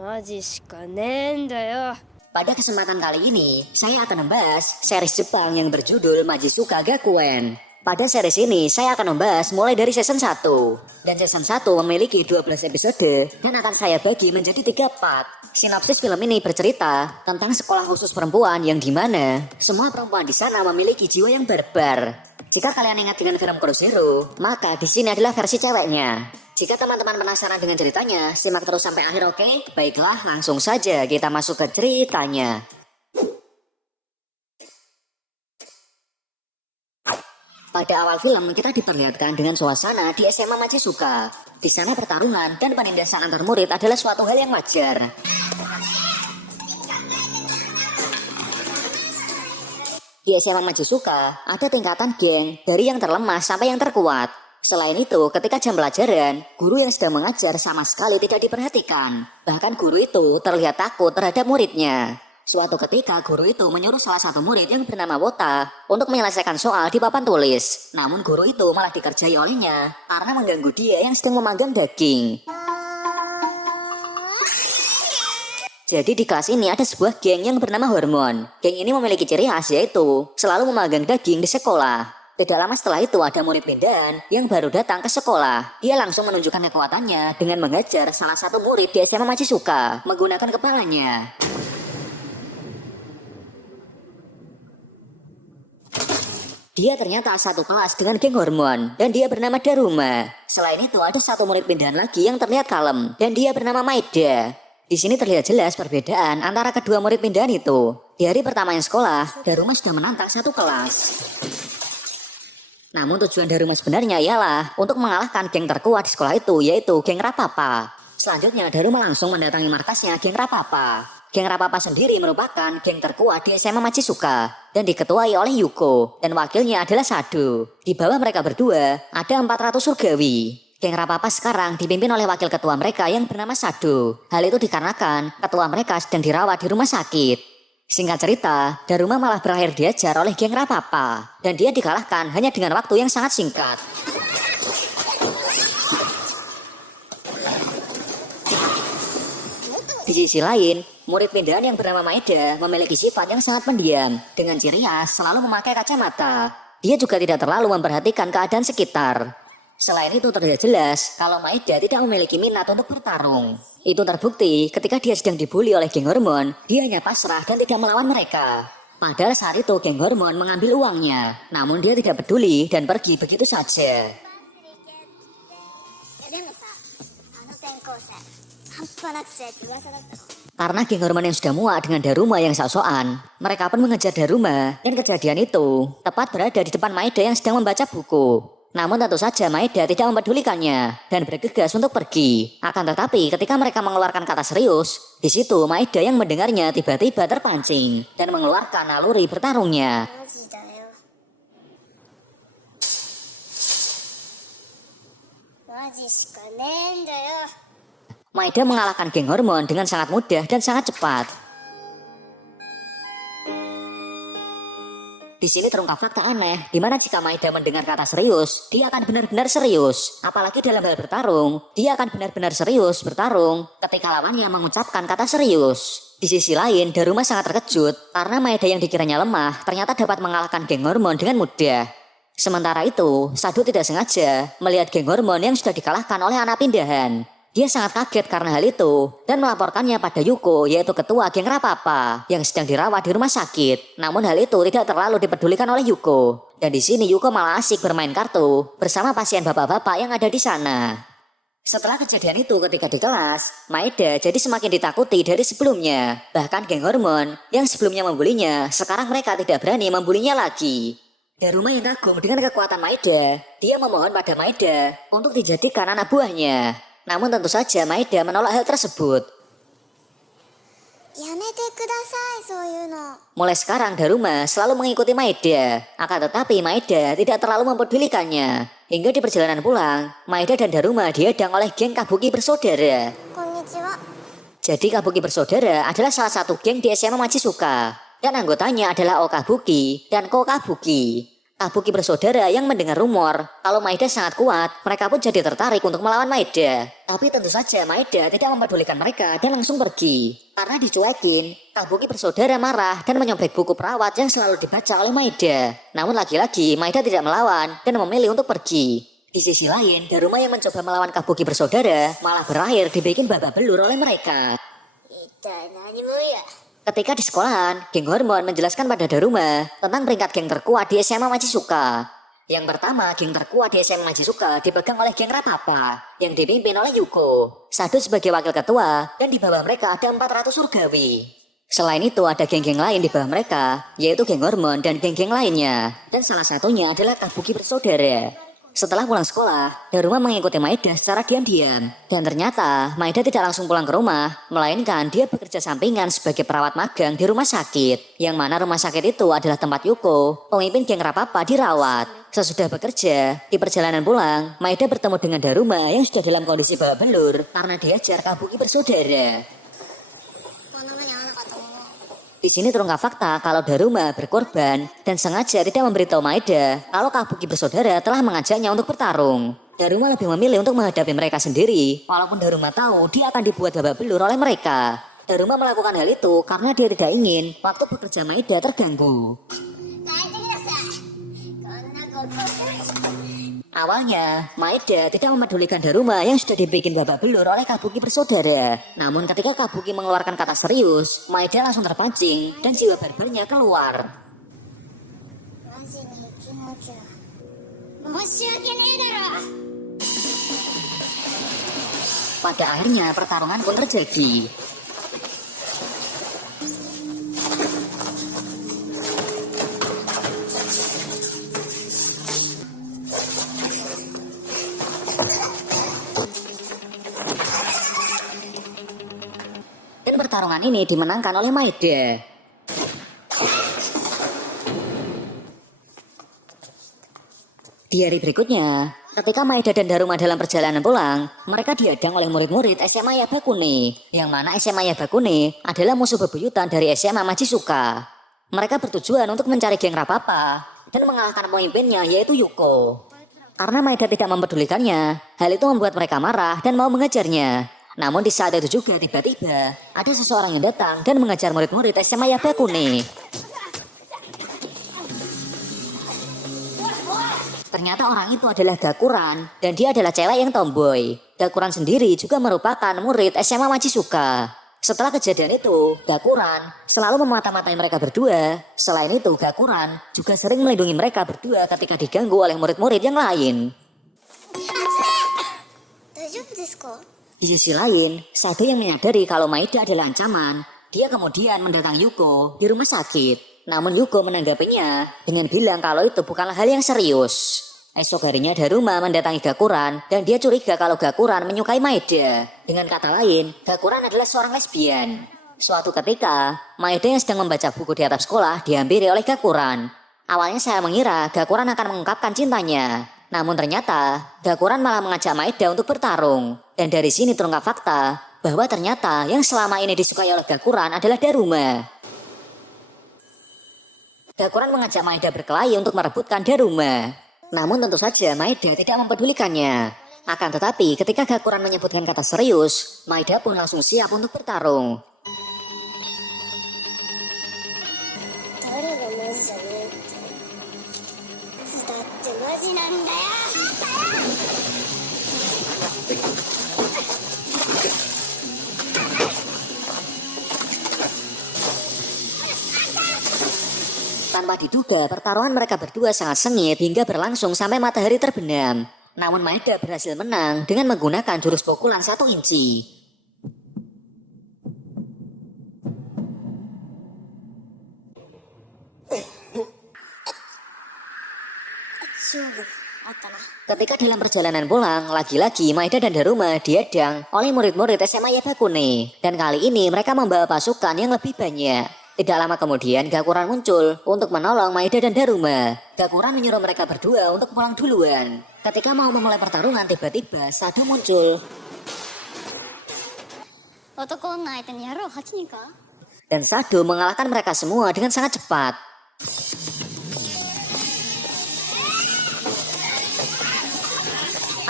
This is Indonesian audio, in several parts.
マジしかねえんだよ。 Pada kesempatan kali ini, saya akan membahas series Jepang yang berjudul Majizuka Gakuen. Pada series ini, saya akan membahas mulai dari season 1. Dan season 1 memiliki 12 episode dan akan saya bagi menjadi 3 part. Sinopsis film ini bercerita tentang sekolah khusus perempuan yang dimana semua perempuan di sana memiliki jiwa yang barbar. Jika kalian ingat dengan film Kurosero, maka di sini adalah versi ceweknya. Jika teman-teman penasaran dengan ceritanya, simak terus sampai akhir, oke? Baiklah, langsung saja kita masuk ke ceritanya. Pada awal film, kita diperlihatkan dengan suasana di SMA Majizuka. Di sana pertarungan dan penindasan antar murid adalah suatu hal yang wajar. Di SMA Majizuka, ada tingkatan geng dari yang terlemah sampai yang terkuat. Selain itu, ketika jam pelajaran, guru yang sedang mengajar sama sekali tidak diperhatikan. Bahkan guru itu terlihat takut terhadap muridnya. Suatu ketika, guru itu menyuruh salah satu murid yang bernama Wota untuk menyelesaikan soal di papan tulis. Namun guru itu malah dikerjai olehnya karena mengganggu dia yang sedang memanggang daging. Jadi di kelas ini ada sebuah geng yang bernama Hormon. Geng ini memiliki ciri khas yaitu selalu memanggang daging di sekolah. Tidak lama setelah itu ada murid pindahan yang baru datang ke sekolah. Dia langsung menunjukkan kekuatannya dengan menghajar salah satu murid di SMA Majizuka menggunakan kepalanya. Dia ternyata satu kelas dengan geng Hormon dan dia bernama Daruma. Selain itu ada satu murid pindahan lagi yang terlihat kalem dan dia bernama Maeda. Di sini terlihat jelas perbedaan antara kedua murid pindahan itu. Di hari pertamanya sekolah, Daruma sudah menantang satu kelas. Namun tujuan Daruma sebenarnya ialah untuk mengalahkan geng terkuat di sekolah itu, yaitu geng Rapapa. Selanjutnya Daruma langsung mendatangi markasnya geng Rapapa. Geng Rapapa sendiri merupakan geng terkuat di SMA Majizuka dan diketuai oleh Yuko dan wakilnya adalah Sado. Di bawah mereka berdua ada 400 surgawi. Geng Rapapa sekarang dipimpin oleh wakil ketua mereka yang bernama Sado. Hal itu dikarenakan ketua mereka sedang dirawat di rumah sakit. Singkat cerita, Daruma malah berakhir diajar oleh geng Rapapa dan dia dikalahkan hanya dengan waktu yang sangat singkat. Di sisi lain, murid pindahan yang bernama Maeda memiliki sifat yang sangat pendiam dengan ciri khas selalu memakai kacamata. Dia juga tidak terlalu memperhatikan keadaan sekitar. Selain itu terlihat jelas kalau Maeda tidak memiliki minat untuk bertarung. Itu terbukti ketika dia sedang dibully oleh geng Hormon, dia hanya pasrah dan tidak melawan mereka. Padahal saat itu geng Hormon mengambil uangnya, namun dia tidak peduli dan pergi begitu saja. Karena geng Hormon yang sudah muak dengan Daruma yang sok-sokan, mereka pun mengejar Daruma dan kejadian itu tepat berada di depan Maeda yang sedang membaca buku. Namun tentu saja Maeda tidak mempedulikannya dan bergegas untuk pergi. Akan tetapi ketika mereka mengeluarkan kata serius, di situ Maeda yang mendengarnya tiba-tiba terpancing dan mengeluarkan naluri bertarungnya. Maeda mengalahkan geng Hormon dengan sangat mudah dan sangat cepat. Di sini terungkap fakta aneh, di mana jika Maeda mendengar kata serius, dia akan benar-benar serius. Apalagi dalam hal bertarung, dia akan benar-benar serius bertarung ketika lawannya mengucapkan kata serius. Di sisi lain, Daruma sangat terkejut karena Maeda yang dikiranya lemah ternyata dapat mengalahkan geng Hormon dengan mudah. Sementara itu, Sado tidak sengaja melihat geng Hormon yang sudah dikalahkan oleh anak pindahan. Dia sangat kaget karena hal itu dan melaporkannya pada Yuko, yaitu ketua geng Rapapa yang sedang dirawat di rumah sakit. Namun hal itu tidak terlalu dipedulikan oleh Yuko. Dan di sini Yuko malah asik bermain kartu bersama pasien bapak-bapak yang ada di sana. Setelah kejadian itu ketika di kelas, Maeda jadi semakin ditakuti dari sebelumnya. Bahkan geng Hormon yang sebelumnya membulinya, sekarang mereka tidak berani membulinya lagi. Daruma yang kagum dengan kekuatan Maeda, dia memohon pada Maeda untuk dijadikan anak buahnya. Namun tentu saja Maeda menolak hal tersebut. Mulai sekarang Daruma selalu mengikuti Maeda, akan tetapi Maeda tidak terlalu mempedulikannya. Hingga di perjalanan pulang, Maeda dan Daruma dihadang oleh geng Kabuki Bersaudara. Jadi Kabuki Bersaudara adalah salah satu geng di SMA Majizuka dan anggotanya adalah Okabuki dan Kokabuki. Kabuki bersaudara yang mendengar rumor kalau Maeda sangat kuat, mereka pun jadi tertarik untuk melawan Maeda. Tapi tentu saja Maeda tidak mempedulikan mereka dan langsung pergi. Karena dicuekin, Kabuki bersaudara marah dan menyobek buku perawat yang selalu dibaca oleh Maeda. Namun lagi-lagi Maeda tidak melawan dan memilih untuk pergi. Di sisi lain, Daruma yang mencoba melawan Kabuki bersaudara malah berakhir dibikin babak belur oleh mereka. Ketika di sekolahan, geng Hormon menjelaskan pada Daruma tentang peringkat geng terkuat di SMA Majizuka. Yang pertama, geng terkuat di SMA Majizuka dipegang oleh geng Rapapa yang dipimpin oleh Yuko. Sado sebagai wakil ketua dan di bawah mereka ada 400 surgawi. Selain itu ada geng-geng lain di bawah mereka, yaitu geng Hormon dan geng-geng lainnya. Dan salah satunya adalah Kabuki bersaudara. Setelah pulang sekolah, Daruma mengikuti Maeda secara diam-diam. Dan ternyata, Maeda tidak langsung pulang ke rumah, melainkan dia bekerja sampingan sebagai perawat magang di rumah sakit. Yang mana rumah sakit itu adalah tempat Yuko, pemimpin geng Rapapa, dirawat. Sesudah bekerja, di perjalanan pulang, Maeda bertemu dengan Daruma yang sudah dalam kondisi babak belur karena diajar Kabuki bersaudara. Di sini terungkap fakta kalau Daruma berkorban dan sengaja tidak memberitahu Maeda kalau Kabuki bersaudara telah mengajaknya untuk bertarung. Daruma lebih memilih untuk menghadapi mereka sendiri, walaupun Daruma tahu dia akan dibuat babak belur oleh mereka. Daruma melakukan hal itu karena dia tidak ingin waktu bekerja Maeda terganggu. Awalnya, Maeda tidak memedulikan Daruma yang sudah dibikin babak belur oleh Kabuki bersaudara. Namun ketika Kabuki mengeluarkan kata serius, Maeda langsung terpancing dan jiwa barbarnya keluar. Pada akhirnya pertarungan pun terjadi. Pertarungan ini dimenangkan oleh Maeda. Di hari berikutnya, ketika Maeda dan Daruma dalam perjalanan pulang, mereka dihadang oleh murid-murid SMA Yabakune, yang mana SMA Yabakune adalah musuh bebuyutan dari SMA Majizuka. Mereka bertujuan untuk mencari geng Rapapa dan mengalahkan pemimpinnya yaitu Yuko. Karena Maeda tidak mempedulikannya, hal itu membuat mereka marah dan mau mengejarnya. Namun di saat itu juga tiba-tiba ada seseorang yang datang dan mengejar murid-murid SMA Yabakune. Ternyata orang itu adalah Gakuran dan dia adalah cewek yang tomboy. Gakuran sendiri juga merupakan murid SMA Majizuka. Setelah kejadian itu, Gakuran selalu memata-matai mereka berdua. Selain itu, Gakuran juga sering melindungi mereka berdua ketika diganggu oleh murid-murid yang lain. Di sisi lain, Sado yang menyadari kalau Maeda adalah ancaman, dia kemudian mendatangi Yuko di rumah sakit. Namun Yuko menanggapinya dengan bilang kalau itu bukanlah hal yang serius. Esok harinya Daruma mendatangi Gakuran dan dia curiga kalau Gakuran menyukai Maeda. Dengan kata lain, Gakuran adalah seorang lesbian. Suatu ketika, Maeda yang sedang membaca buku di atap sekolah dihampiri oleh Gakuran. Awalnya saya mengira Gakuran akan mengungkapkan cintanya. Namun ternyata, Gakuran malah mengajak Maeda untuk bertarung. Dan dari sini terungkap fakta bahwa ternyata yang selama ini disukai oleh Gakuran adalah Daruma. Gakuran mengajak Maeda berkelahi untuk merebutkan Daruma. Namun tentu saja Maeda tidak mempedulikannya. Akan tetapi ketika Gakuran menyebutkan kata serius, Maeda pun langsung siap untuk bertarung. Tanpa diduga, pertarungan mereka berdua sangat sengit hingga berlangsung sampai matahari terbenam. Namun Maeda berhasil menang dengan menggunakan jurus pukulan 1 inci. Ketika dalam perjalanan pulang, lagi-lagi Maeda dan Daruma dihadang oleh murid-murid SMA Yabakune. Dan kali ini mereka membawa pasukan yang lebih banyak. Tidak lama kemudian Gakuran muncul untuk menolong Maeda dan Daruma. Gakuran menyuruh mereka berdua untuk pulang duluan. Ketika mau memulai pertarungan, tiba-tiba Sado muncul. Dan Sado mengalahkan mereka semua dengan sangat cepat.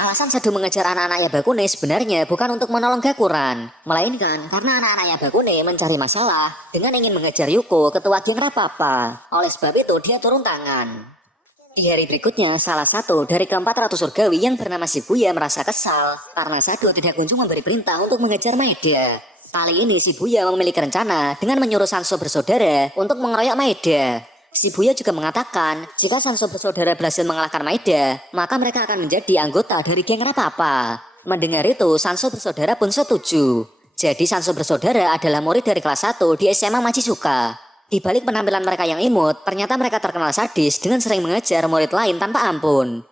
Alasan Sadu mengejar anak-anak Yabagune sebenarnya bukan untuk menolong Gakuran, melainkan karena anak-anak Yabagune mencari masalah dengan ingin mengejar Yuko, ketua geng Rapapa. Oleh sebab itu dia turun tangan. Di hari berikutnya, salah satu dari ke-400 surgawi yang bernama Shibuya merasa kesal karena Sadu tidak kunjung memberi perintah untuk mengejar Maeda. Kali ini Shibuya memiliki rencana dengan menyuruh Sanso bersaudara untuk mengeroyok Maeda. Shibuya juga mengatakan, jika Sanso bersaudara berhasil mengalahkan Maeda, maka mereka akan menjadi anggota dari geng Rapapa. Mendengar itu, Sanso bersaudara pun setuju. Jadi Sanso bersaudara adalah murid dari kelas 1 di SMA Machizuka. Di balik penampilan mereka yang imut, ternyata mereka terkenal sadis dengan sering mengejar murid lain tanpa ampun.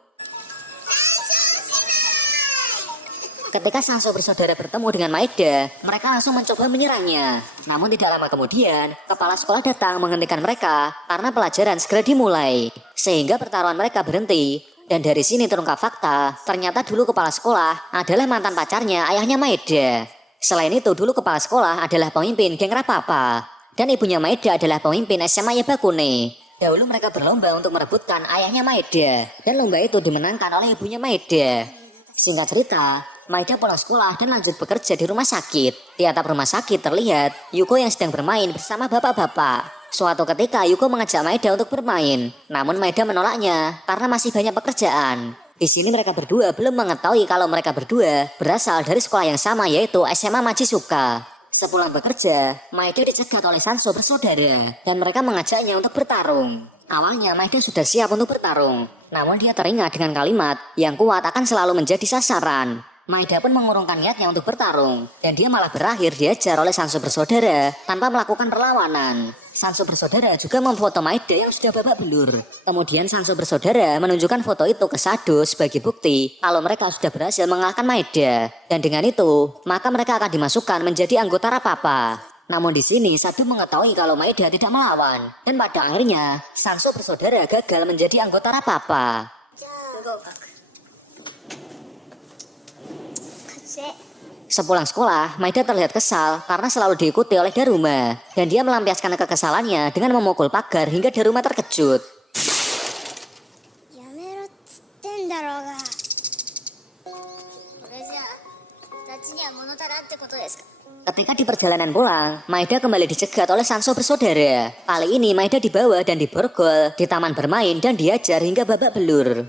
Ketika Sanso bersaudara bertemu dengan Maeda, mereka langsung mencoba menyerangnya. Namun tidak lama kemudian, kepala sekolah datang menghentikan mereka karena pelajaran segera dimulai. Sehingga pertaruhan mereka berhenti. Dan dari sini terungkap fakta, ternyata dulu kepala sekolah adalah mantan pacarnya ayahnya Maeda. Selain itu, dulu kepala sekolah adalah pemimpin geng Rapapa. Dan ibunya Maeda adalah pemimpin SMA Yabagune. Dahulu mereka berlomba untuk merebutkan ayahnya Maeda. Dan lomba itu dimenangkan oleh ibunya Maeda. Singkat cerita, Maeda pulang sekolah dan lanjut bekerja di rumah sakit. Di atap rumah sakit terlihat Yuko yang sedang bermain bersama bapak-bapak. Suatu ketika Yuko mengajak Maeda untuk bermain, namun Maeda menolaknya karena masih banyak pekerjaan. Di sini mereka berdua belum mengetahui kalau mereka berdua berasal dari sekolah yang sama, yaitu SMA Machizuka. Sepulang bekerja, Maeda dicegat oleh Sanso bersaudara dan mereka mengajaknya untuk bertarung. Awalnya Maeda sudah siap untuk bertarung, namun dia teringat dengan kalimat yang kuat akan selalu menjadi sasaran. Maeda pun mengurungkan niatnya untuk bertarung, dan dia malah berakhir diajar oleh Sanso bersaudara tanpa melakukan perlawanan. Sanso bersaudara juga memfoto Maeda yang sudah babak belur. Kemudian Sanso bersaudara menunjukkan foto itu ke Sado sebagai bukti kalau mereka sudah berhasil mengalahkan Maeda. Dan dengan itu, maka mereka akan dimasukkan menjadi anggota Rapapa. Namun di sini Sado mengetahui kalau Maeda tidak melawan, dan pada akhirnya Sanso bersaudara gagal menjadi anggota Rapapa. Sepulang sekolah, Maeda terlihat kesal karena selalu diikuti oleh Daruma, dan dia melampiaskan kekesalannya dengan memukul pagar hingga Daruma terkejut. Ketika di perjalanan pulang, Maeda kembali dicegat oleh Sanso bersaudara. Kali ini Maeda dibawa dan diborgol di taman bermain dan diajar hingga babak belur.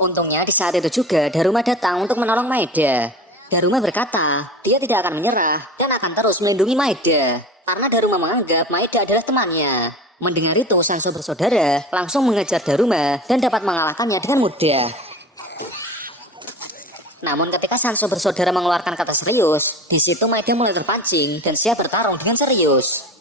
Untungnya di saat itu juga Daruma datang untuk menolong Maeda. Daruma berkata, dia tidak akan menyerah dan akan terus melindungi Maeda. Karena Daruma menganggap Maeda adalah temannya. Mendengar itu, Sanso bersaudara langsung mengejar Daruma dan dapat mengalahkannya dengan mudah. Namun ketika Sanso bersaudara mengeluarkan kata serius, di situ Maeda mulai terpancing dan siap bertarung dengan serius.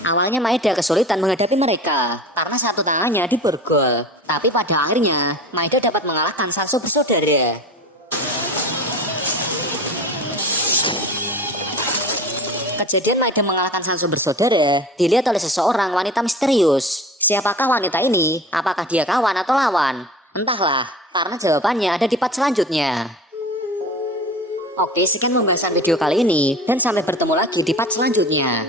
Awalnya Maeda kesulitan menghadapi mereka karena satu tangannya diborgol. Tapi pada akhirnya Maeda dapat mengalahkan Sanso bersaudara. Kejadian Maeda mengalahkan Sanso bersaudara dilihat oleh seseorang wanita misterius. Siapakah wanita ini? Apakah dia kawan atau lawan? Entahlah, karena jawabannya ada di part selanjutnya. Oke, sekian pembahasan video kali ini dan sampai bertemu lagi di part selanjutnya.